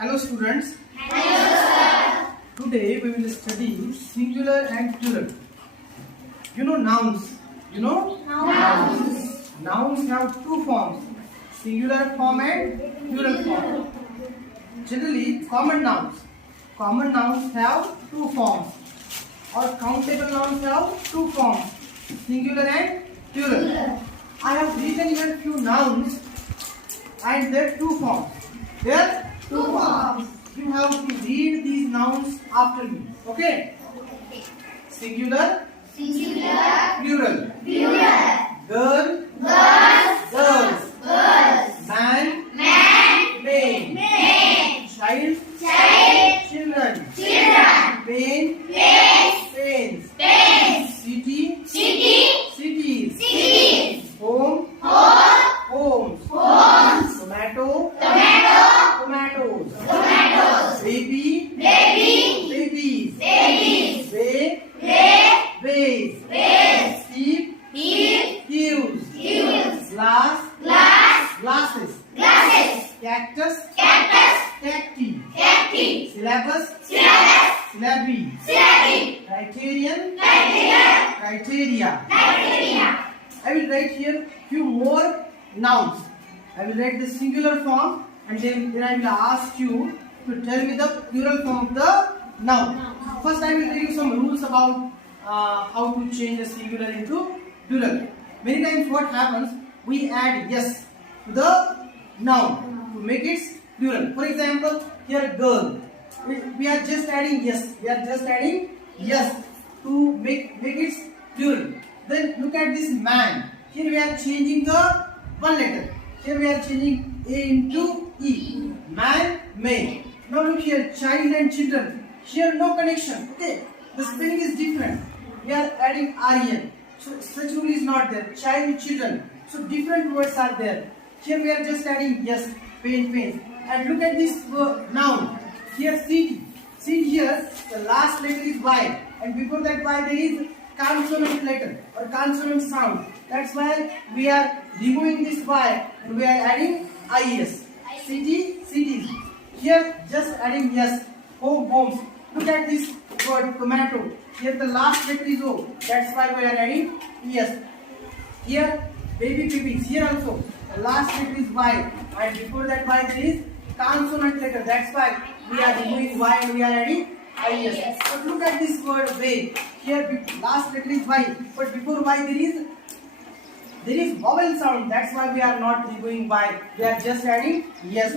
Hello students. Today we will study singular and plural. You know nouns. Nouns have two forms, singular form and plural form. Generally, common nouns have two forms, or countable nouns have two forms, singular and plural. I have written here few nouns and their two forms. You have to read these nouns after me. Okay? Singular, plural. Girl, girls. Man, men. Child, children. Pain, pains. City, cities. Home, homes. Tomato, tomatoes. Baby, babies. Way, ways. Sheep, ewes. Glasses. Cactus, cacti. Syllabus, syllabi. Criterion, criteria. I will write here few more nouns. I will write the singular form and then I will ask you to tell me the plural form of the noun. First I will tell you some rules about how to change a singular into plural. Many times what happens, we add yes to the noun to make it plural. For example, here girl. We are just adding yes to make it plural. Then look at this man. Here we are changing the one letter. Here we are changing A into E. Man, may. Now look here, child and children. Here no connection. Okay, the spelling is different. We are adding RN. So such rule is not there. Child, children. So different words are there. Here we are just adding yes, pains. And look at this noun. Here city. See here, the last letter is Y. And before that Y there is consonant letter or consonant sound. That's why we are removing this Y and we are adding IS. Cities. Here just adding yes. Homes. Look at this word tomato. Here the last letter is O. That's why we are adding ES. Here babies. Here also the last letter is Y and before that Y there is consonant letter. That's why we are removing Y and we are adding IS. But look at this word way. Here last letter is Y, but before Y there is vowel sound. That's why we are not removing Y. We are just adding yes.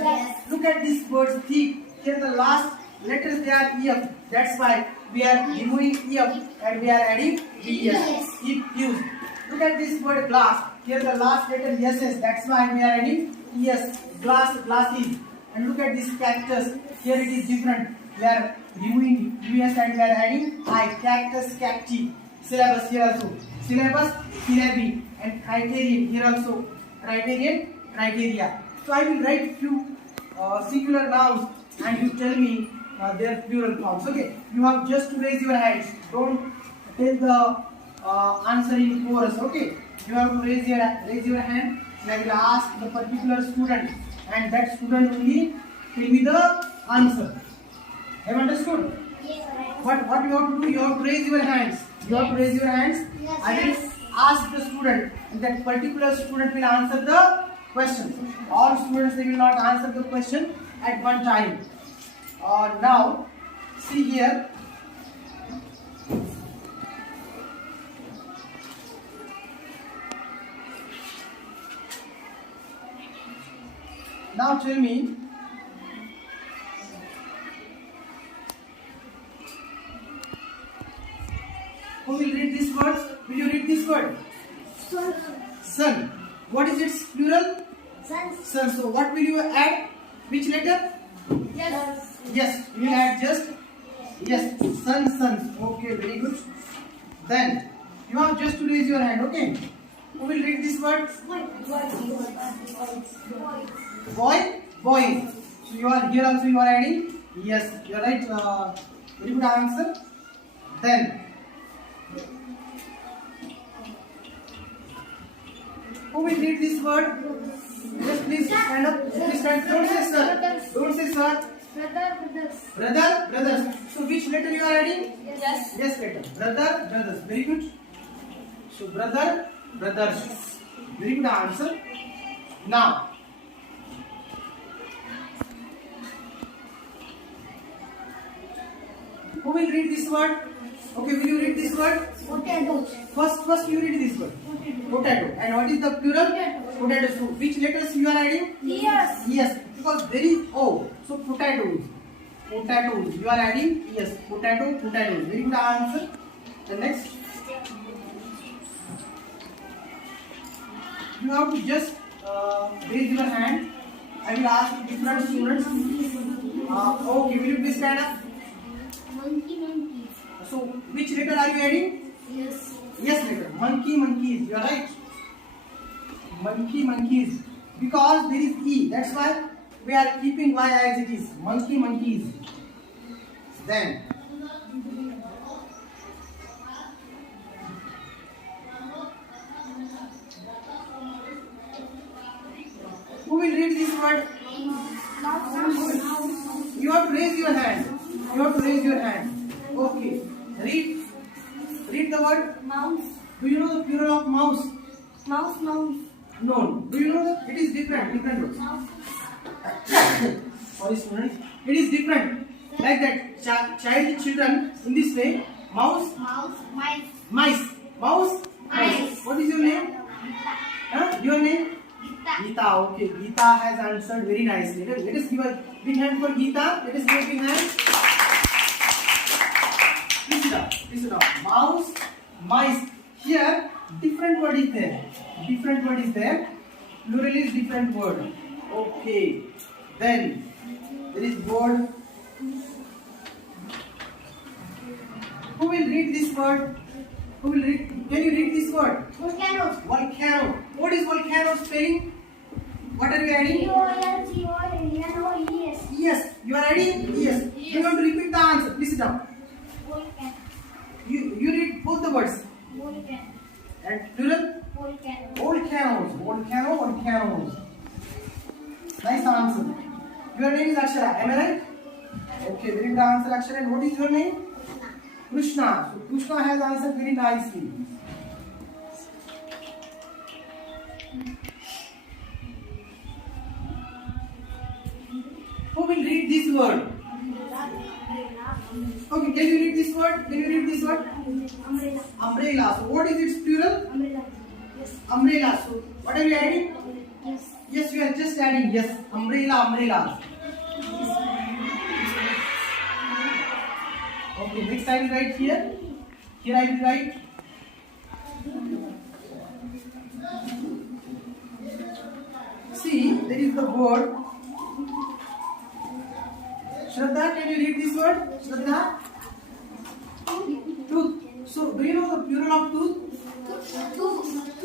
Look at this word thief. Here the last letters they are EF. That's why we are removing EF and we are adding ES. Use. Look at this word glass. Here the last letter SS. That's why we are adding ES. Glasses. And look at this cactus. Here it is different. We are removing US and we are adding I. Cactus, cacti. Syllabus here also. Syllabus, syllabi. And criterion here also. Criterion, criteria. So I will write few singular nouns and you tell me their plural forms. Okay. You have just to raise your hands. Don't tell the answer in chorus. Okay. You have to raise your hand and I will ask the particular student and that student only tell me the answer. Have you understood? Yes. What you have to do? You have to raise your hands. Yes. I will ask the student and that particular student will answer the question. All students they will not answer the question at one time. Now see here. Now tell me, who will read this word? Will you read this word? Sun. What is its plural? Sun. So what will you add? Which letter? Yes. You will add just yes. Sons. Okay, very good. Then you have just to raise your hand. Okay. Who will read this word? Boy. So you are here also. You are adding yes. You are right. Very good answer. Then who will read this word? Yes, please stand up. Please stand. Don't say sir. Brother, brothers. So which letter you are adding? Yes. Yes, letter. Brother, brothers. Very good. So brother, brothers. Very good answer. Now, who will read this word? Okay, will you read this word? First you read this word. Potato. And what is the plural? Potatoes. So which letters you are adding? Yes. Yes, because there is O. So potatoes. Potatoes. You are adding? Yes. Potato, potatoes. Very good answer. The next. You have to just raise your hand. I will ask different students. Okay, will you please stand up? Monkey. So, which letter are you adding? Yes. Yes, letter. Monkey, monkeys. You are right. Monkey, monkeys. Because there is E. That's why we are keeping Y as it is. Monkey, monkeys. Then. Who will read this word? You have to raise your hand. You have to raise your hand. Okay. Read. Read the word. Mouse. Do you know the plural of mouse? Mouse. No. Do you know that it is different? Different words. Sorry, students. It is different. Like that. Children in this way. Mouse. Mice. Mice. Mouse. Mice. What is your name? Huh? Your name? Geeta. Okay. Geeta has answered very nicely. Let us give a big hand for Geeta. Let us give a big hand. Listen up. Mouse, mice. Here, different word is there. Different word is there. Plural is different word. Okay. Then there is word. Who will read this word? Who will read? Can you read this word? Volcano. Volcano. What is volcano spelling? What are you adding? Volcano. Yes. You are adding? Yes. You have to repeat the answer. Please sit down. You read both the words. And plural? Volcanoes. Volcanoes. Nice answer. Your name is Akshara. Am I right? Okay, very good answer, Akshara. And what is your name? Krishna. So Krishna has answered very nicely. Who will read this word? Okay, can you read this word? Umbrella. So what is its plural? Umbrella. So what are you adding? Yes, you are just adding. Yes, umbrellas. Okay, next I will write here. Here I will write. See, there is the word. Shraddha, can you read this word? Shraddha? Tooth. So, do you know the plural of tooth?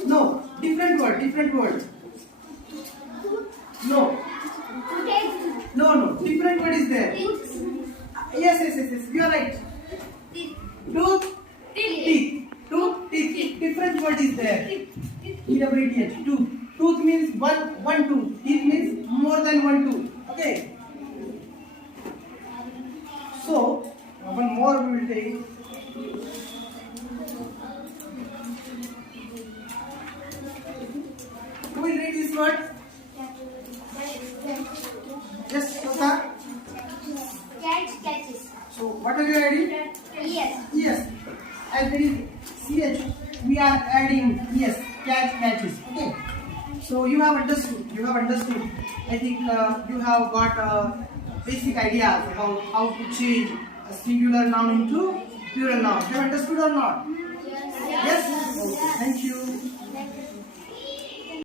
No. Different word. No. Different word is there. Yes. You are right. Tooth. Teeth. Tooth, teeth. Different word is there. Inabbreviate. Tooth. Tooth means one tooth. Teeth means more than one tooth. Okay. So, one more we will take. Who will read this word? Yes, Shraddha. Catches. So, what are you adding? Yes. As there is CH, we are adding yes, catches. Okay. So, you have understood. I think you have got basic ideas about how to change a singular noun into plural noun. You have understood or not? Yes? Okay, thank you.